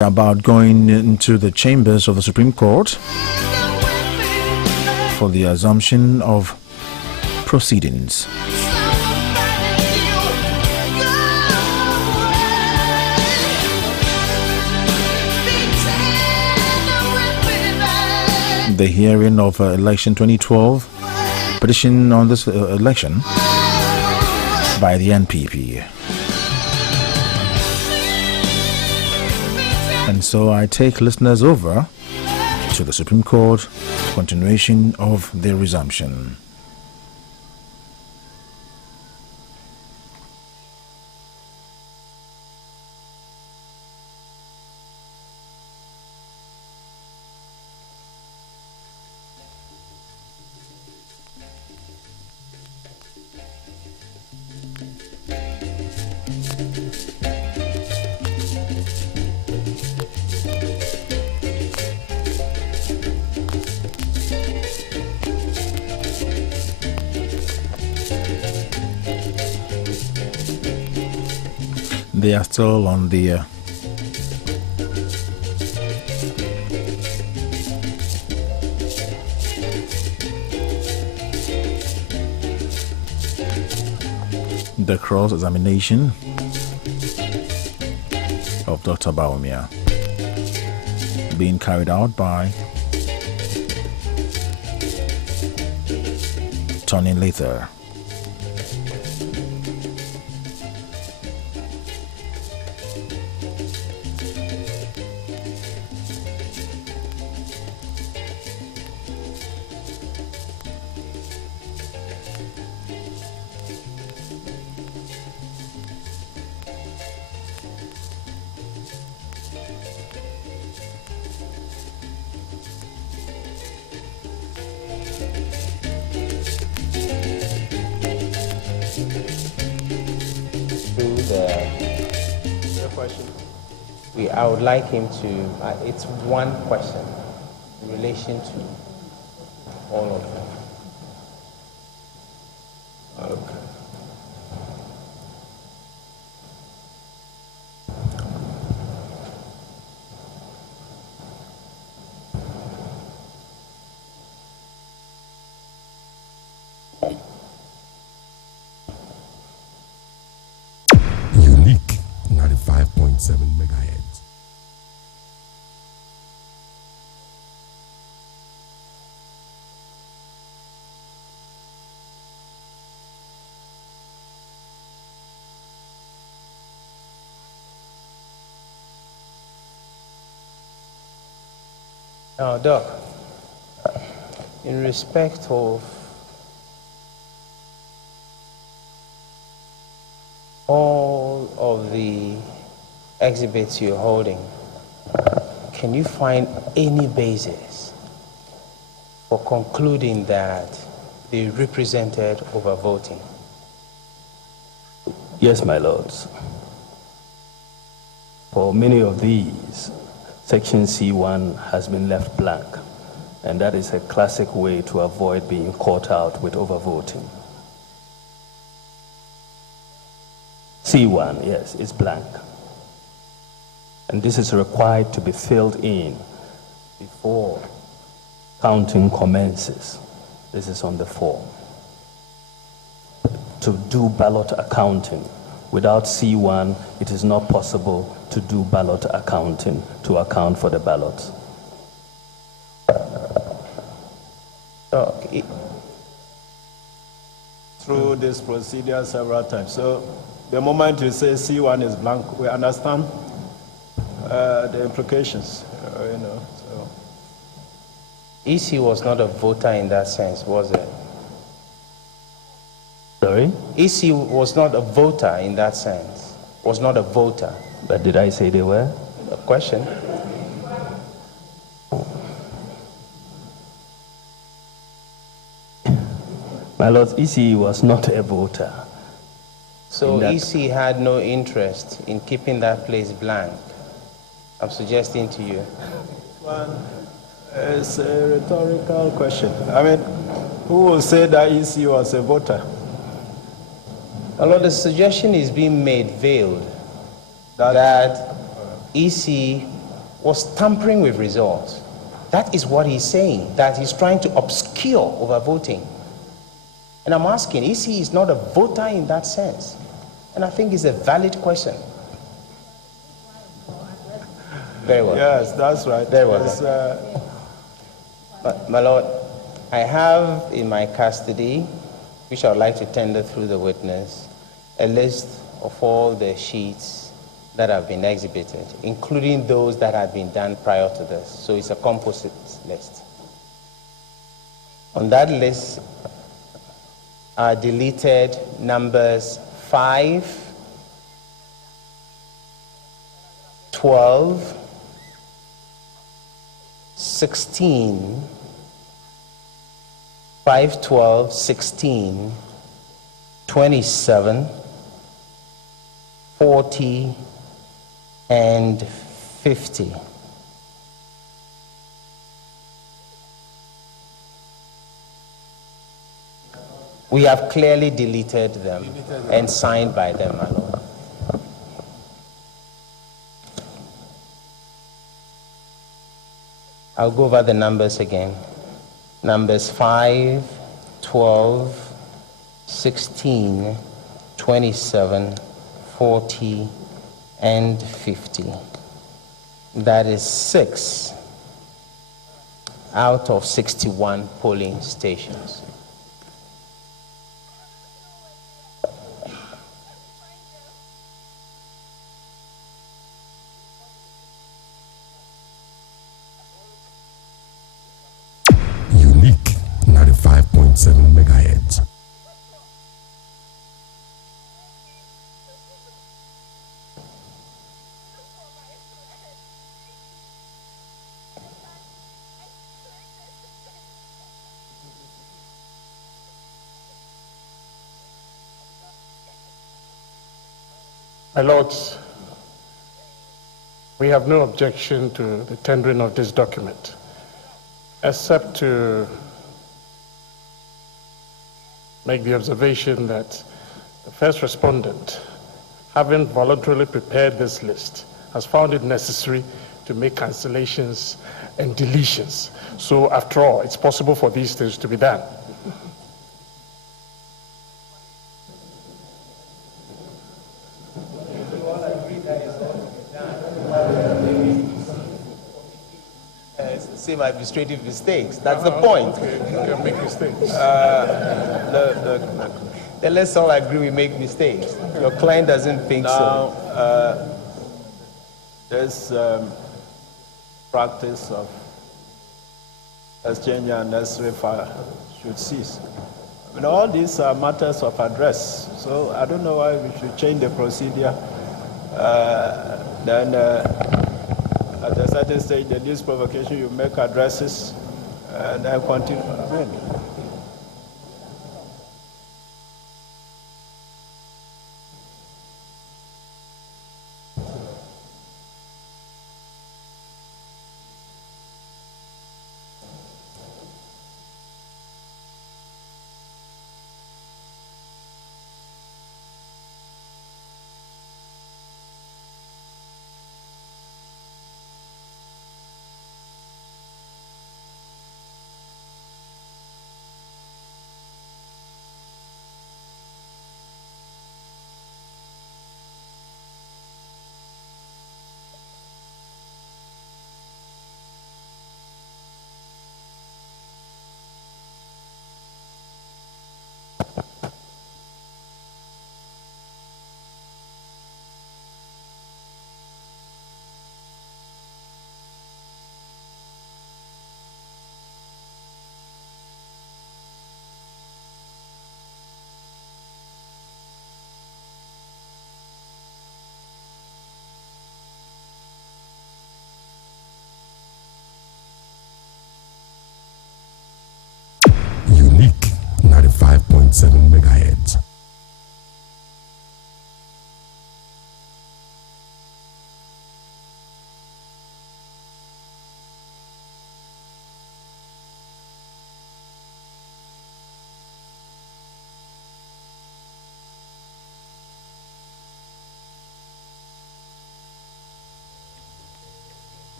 About going into the chambers of the Supreme Court for the assumption of proceedings. The hearing of election 2012 petition on this election by the NPP. And so I take listeners over to the Supreme Court, continuation of their resumption. They are still on the cross-examination of Dr. Bawumia being carried out by Tony Lather. I would like him to, it's one question in relation to all of them. Okay. Unique 95.7 megahertz. Now, Doc, in respect of all of the exhibits you're holding, can you find any basis for concluding that they represented overvoting? Yes, my lords. For many of these, Section C1 has been left blank, and that is a classic way to avoid being caught out with overvoting. C1, yes, is blank. And this is required to be filled in before counting commences. This is on the form. To do ballot accounting without C1, it is not possible to do ballot accounting to account for the ballots. Through this procedure several times. So the moment you say C1 is blank, we understand the implications, So. EC was not a voter in that sense, was it? Sorry? EC was not a voter in that sense, was not a voter. But did I say they were? A question. My lord, EC was not a voter. So EC had no interest in keeping that place blank. I'm suggesting to you. One, it's a rhetorical question. I mean, who will say that EC was a voter? Although the suggestion is being made veiled that EC was tampering with results. That is what he's saying, that he's trying to obscure overvoting. And I'm asking, EC is not a voter in that sense? And I think it's a valid question. Very well. Yes, that's right. Very well. My Lord, I have in my custody, which I would like to tender through the witness, a list of all the sheets that have been exhibited, including those that had been done prior to this. So it's a composite list. On that list are deleted numbers 5, 12, 16, 5, 12, 16, 27, 40, and 50. We have clearly deleted them and signed by them, my Lord. I'll go over the numbers again. Numbers 5, 12, 16, 27, 40, and 50. That is 6 out of 61 polling stations. Unique 95.7 megahertz. My Lords, we have no objection to the tendering of this document, except to make the observation that the first respondent, having voluntarily prepared this list, has found it necessary to make cancellations and deletions. So after all, it's possible for these things to be done. Same administrative mistakes. That's the point. Okay, you can make mistakes. Then let's all agree we make mistakes. Your client doesn't think so. Now, this practice of exchanging unnecessary fire should cease. I mean, all these are matters of address, so I don't know why we should change the procedure. At a certain stage, the least provocation, you make addresses and then continue. Unique 95.7 megahertz.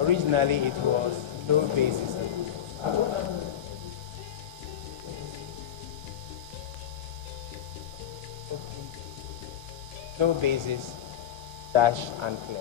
Originally, it was no basis. No basis, dash unclear.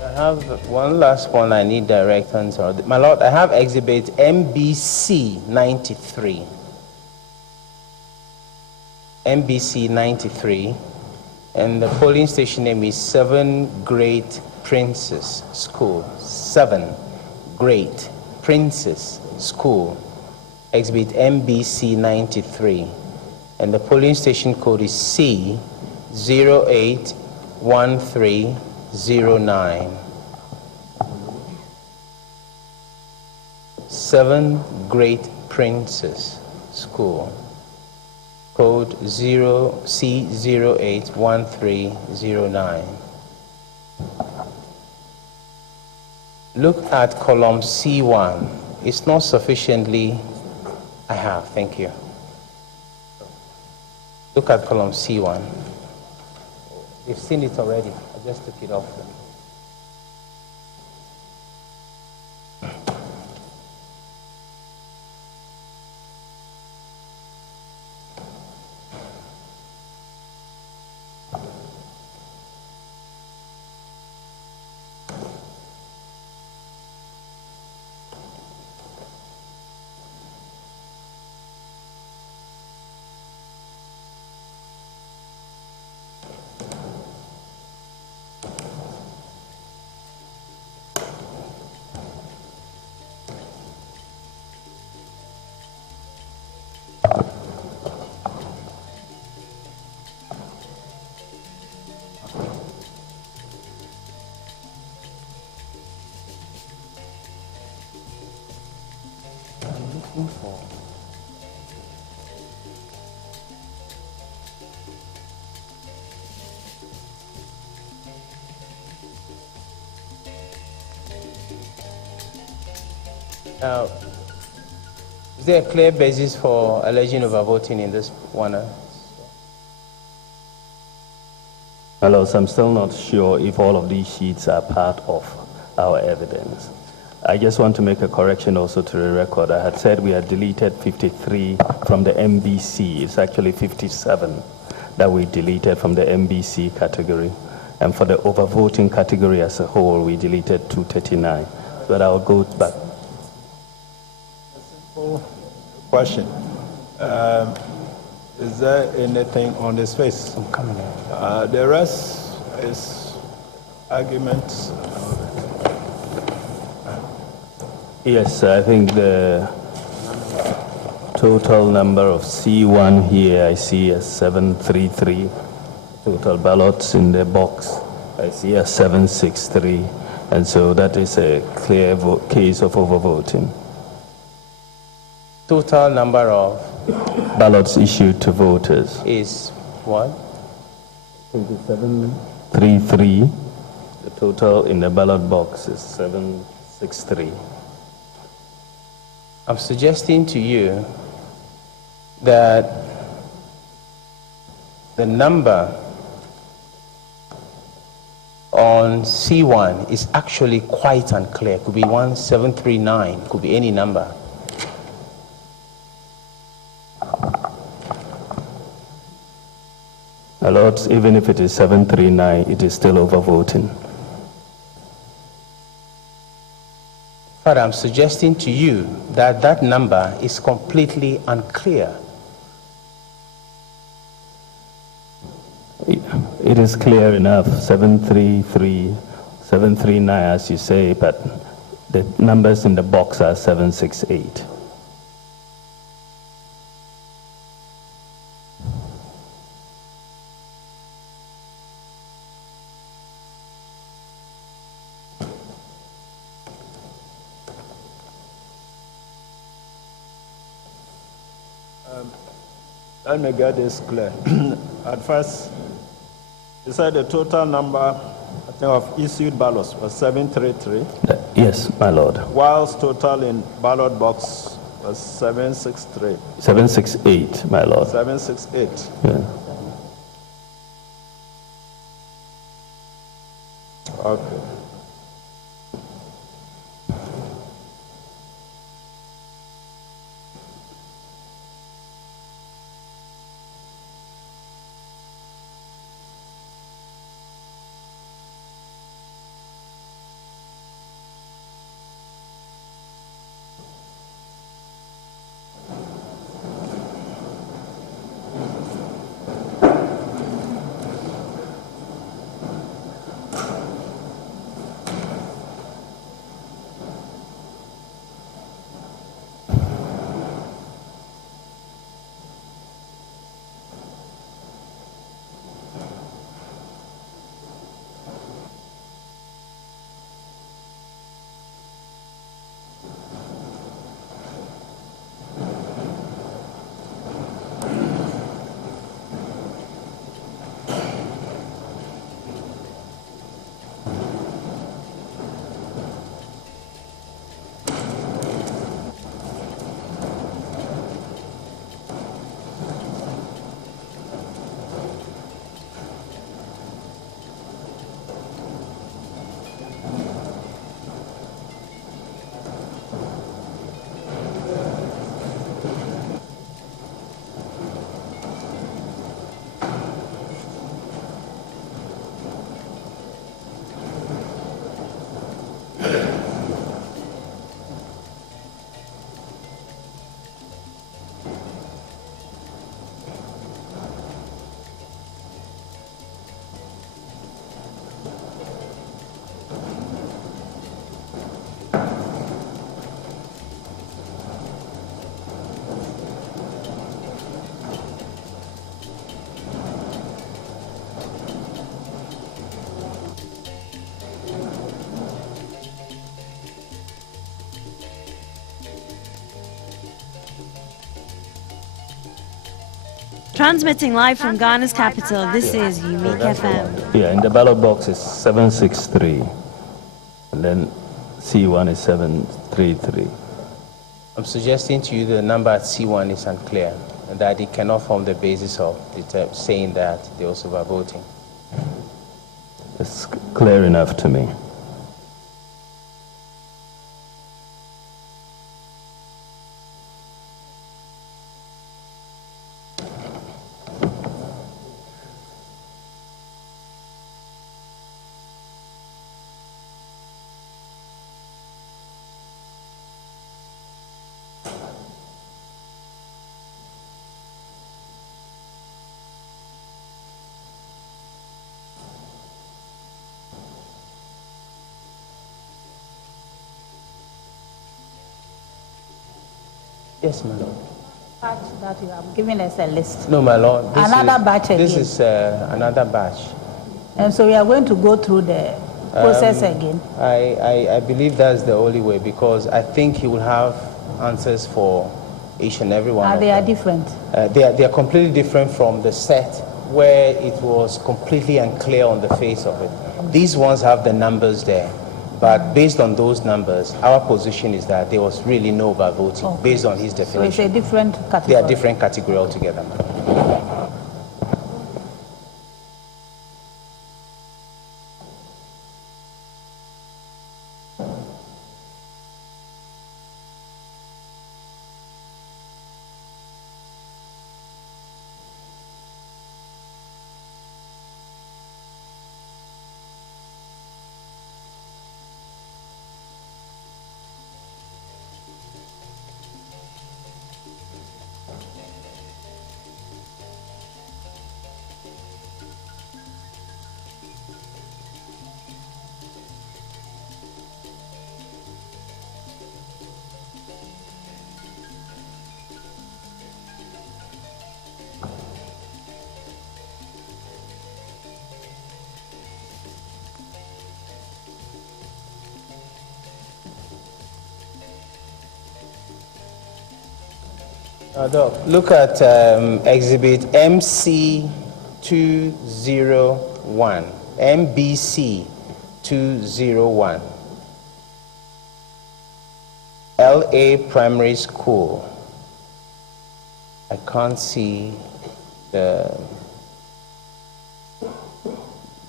I have one last one I need direct answer. My Lord, I have exhibit MBC 93. MBC 93. And the polling station name is 7 Great Princes School. 7 Great Princes School. Exhibit MBC 93. And the polling station code is C081309. 7 Great Princes School. Code C081309. Look at column C1. It's not sufficiently. I have, thank you. Look at column C1. You've seen it already. I just took it off. Now, is there a clear basis for alleging overvoting in this one? Hello, so I'm still not sure if all of these sheets are part of our evidence. I just want to make a correction also to the record. I had said we had deleted 53 from the MBC. It's actually 57 that we deleted from the MBC category. And for the overvoting category as a whole, we deleted 239. But I'll go back. Question. Is there anything on this face? I'm coming in. The rest is arguments. Yes, I think the total number of C1 here I see as 733. Total ballots in the box I see as 763. And so that is a clear case of overvoting. Total number of ballots issued to voters is what? 733. The total in the ballot box is 763. I'm suggesting to you that the number on C1 is actually quite unclear. Could be 1739, could be any number. Ballots, even if it is 739, it is still overvoting. Father, I'm suggesting to you that that number is completely unclear. it is clear enough, 733, 739 as you say, but the numbers in the box are 768. Let me get this clear. At first, you said the total number, I think, of issued ballots was 733, Yes, my lord. whilst total in ballot box was 763, 768, my lord. 768. Yeah. Okay. Transmitting live from Ghana's capital, this is Unique FM. Yeah, in the ballot box is 763, and then C1 is 733. I'm suggesting to you the number at C1 is unclear, and that it cannot form the basis of saying that there was overvoting. It's clear enough to me. Yes, my lord. Batch that you have given us a list. No, my lord. Another batch again. This is another batch. And so we are going to go through the process again. I believe that's the only way, because I think he will have answers for each and every one of They are them. different. They are completely different from the set where it was completely unclear on the face of it. These ones have the numbers there. But based on those numbers, our position is that there was really no overvoting, based on his So it's definition. a different category. They are different category altogether. Doc, look at exhibit MC 201, MBC 201, LA Primary School. I can't see the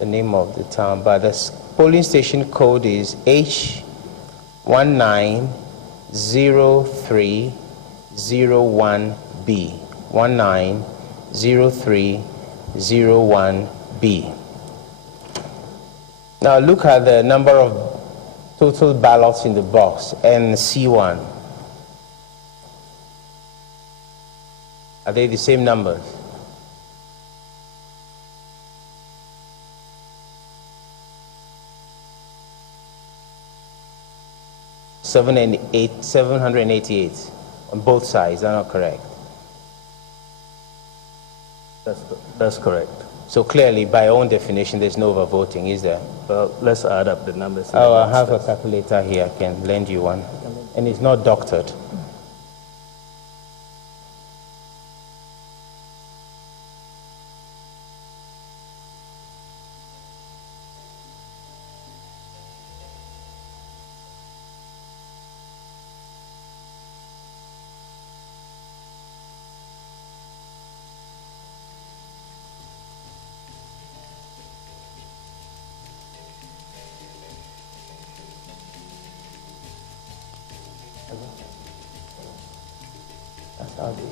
name of the town, but the polling station code is H190301B. 190301B. Now look at the number of total ballots in the box, NC1. Are they the same numbers? Seven and 788 on both sides. Is that not correct? That's correct. So clearly, by own definition, there's no overvoting, is there? Well, let's add up the numbers. Oh, I have a calculator here. I can lend you one. And it's not doctored. That's how they